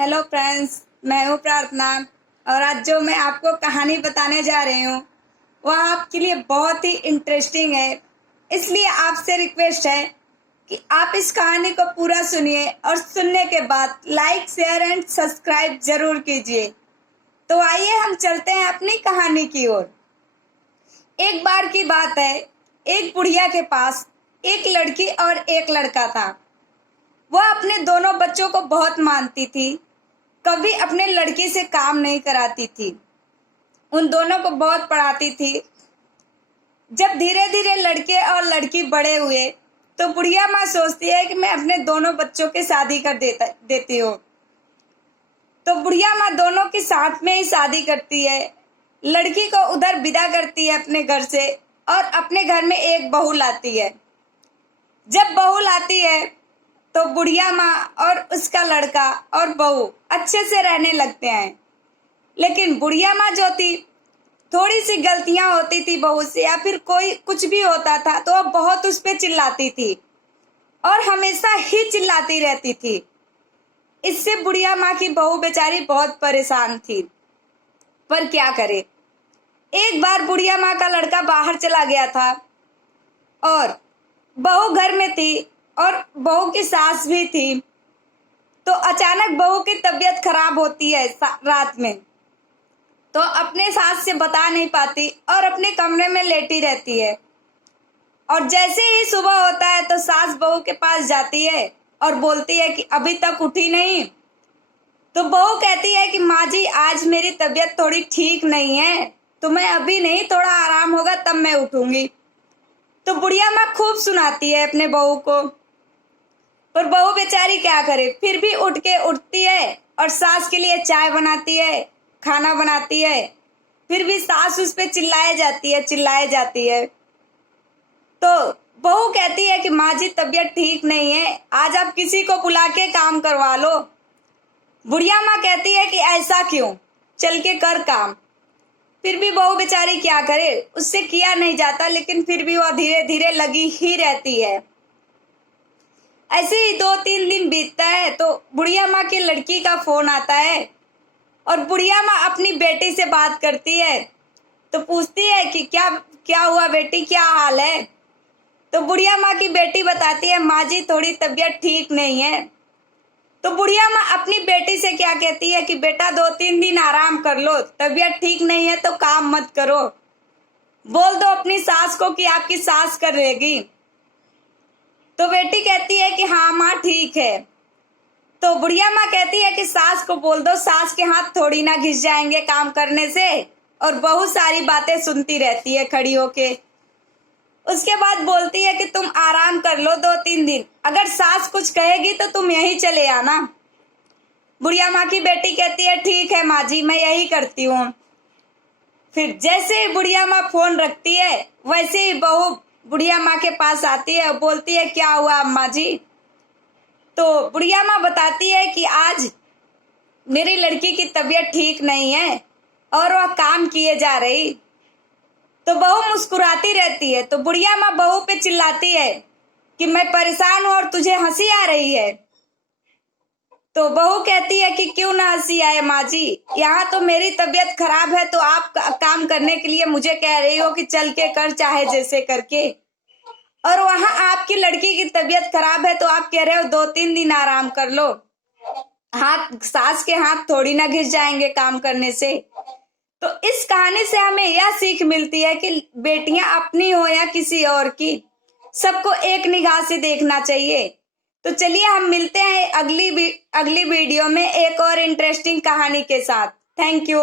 Hello friends, मैं हूँ प्रार्थना। और आज जो मैं आपको कहानी बताने जा रही हूँ वह आपके लिए बहुत ही इंटरेस्टिंग है। इसलिए आपसे रिक्वेस्ट है कि आप इस कहानी को पूरा सुनिए और सुनने के बाद लाइक, शेयर एंड सब्सक्राइब जरूर कीजिए। तो आइए हम चलते हैं अपनी कहानी की ओर। एक बार की बात है, एक बुढ़िया के पास एक लड़की और एक लड़का था। वह अपने दोनों बच्चों को बहुत मानती थी, कभी अपने लड़की से काम नहीं कराती थी, उन दोनों को बहुत पढ़ाती थी। जब धीरे धीरे लड़के और लड़की बड़े हुए तो बुढ़िया माँ सोचती है कि मैं अपने दोनों बच्चों की शादी कर देती हूँ। तो बुढ़िया माँ दोनों की साथ में ही शादी करती है। लड़की को उधर विदा करती है अपने घर से और अपने घर में एक बहू लाती है। जब बहू लाती है तो बुढ़िया माँ और उसका लड़का और बहू अच्छे से रहने लगते हैं। लेकिन बुढ़िया माँ जो थी, थोड़ी सी गलतियां होती थी बहू से या फिर कोई कुछ भी होता था तो वह बहुत उस पर चिल्लाती थी और हमेशा ही चिल्लाती रहती थी। इससे बुढ़िया माँ की बहू बेचारी बहुत परेशान थी, पर क्या करे। एक बार बुढ़िया माँ का लड़का बाहर चला गया था और बहू घर में थी और बहू की सास भी थी। तो अचानक बहू की तबीयत खराब होती है रात में, तो अपने सास से बता नहीं पाती और अपने कमरे में लेटी रहती है। और जैसे ही सुबह होता है तो सास बहू के पास जाती है और बोलती है कि अभी तक उठी नहीं। तो बहू कहती है कि माँ जी, आज मेरी तबीयत थोड़ी ठीक नहीं है, तो मैं अभी नहीं, थोड़ा आराम होगा तब मैं उठूंगी। तो बुढ़िया माँ खूब सुनाती है अपने बहू को, पर बहू बेचारी क्या करे, फिर भी उठती है और सास के लिए चाय बनाती है, खाना बनाती है। फिर भी सास उस पे चिल्लाए जाती है। तो बहू कहती है कि माँ जी, तबीयत ठीक नहीं है, आज आप किसी को बुला के काम करवा लो। बुढ़िया माँ कहती है कि ऐसा क्यों, चल के कर काम। फिर भी बहू बेचारी क्या करे, उससे किया नहीं जाता, लेकिन फिर भी वह धीरे धीरे लगी ही रहती है। ऐसे ही 2-3 दिन बीतता है तो बुढ़िया माँ की लड़की का फोन आता है और बुढ़िया माँ अपनी बेटी से बात करती है। तो पूछती है कि क्या क्या हुआ बेटी, क्या हाल है। तो बुढ़िया माँ की बेटी बताती है, माँ जी थोड़ी तबीयत ठीक नहीं है। तो बुढ़िया माँ अपनी बेटी से क्या कहती है कि बेटा 2-3 दिन आराम कर लो, तबीयत ठीक नहीं है तो काम मत करो, बोल दो अपनी सास को कि आपकी सास कर रहेगी। तो बेटी कहती है कि हाँ माँ ठीक है। तो बुढ़िया माँ कहती है कि सास को बोल दो, सास के हाथ थोड़ी ना घिस जाएंगे काम करने से। और बहुत सारी बातें सुनती रहती है खड़ी होके। उसके बाद बोलती है कि तुम आराम कर लो 2-3 दिन, अगर सास कुछ कहेगी तो तुम यहीं चले आना। बुढ़िया माँ की बेटी कहती है ठीक है माँ जी, मैं यही करती हूँ। फिर जैसे ही बुढ़िया माँ फोन रखती है वैसे ही बहू बुढ़िया माँ के पास आती है और बोलती है क्या हुआ अम्मा जी। तो बुढ़िया माँ बताती है कि आज मेरी लड़की की तबीयत ठीक नहीं है और वह काम किए जा रही। तो बहू मुस्कुराती रहती है। तो बुढ़िया माँ बहू पे चिल्लाती है कि मैं परेशान हूं और तुझे हंसी आ रही है। तो बहू कहती है कि क्यों ना हंसी आए माँ जी, यहाँ तो मेरी तबीयत खराब है तो आप काम करने के लिए मुझे कह रही हो कि चल के कर, चाहे जैसे करके, और वहां आपकी लड़की की तबीयत खराब है तो आप कह रहे हो 2-3 दिन आराम कर लो। हाथ, सास के हाथ थोड़ी ना घिस जाएंगे काम करने से। तो इस कहानी से हमें यह सीख मिलती है कि बेटियां अपनी हो या किसी और की, सबको एक निगाह से देखना चाहिए। तो चलिए हम मिलते हैं अगली वीडियो में एक और इंटरेस्टिंग कहानी के साथ। Thank you.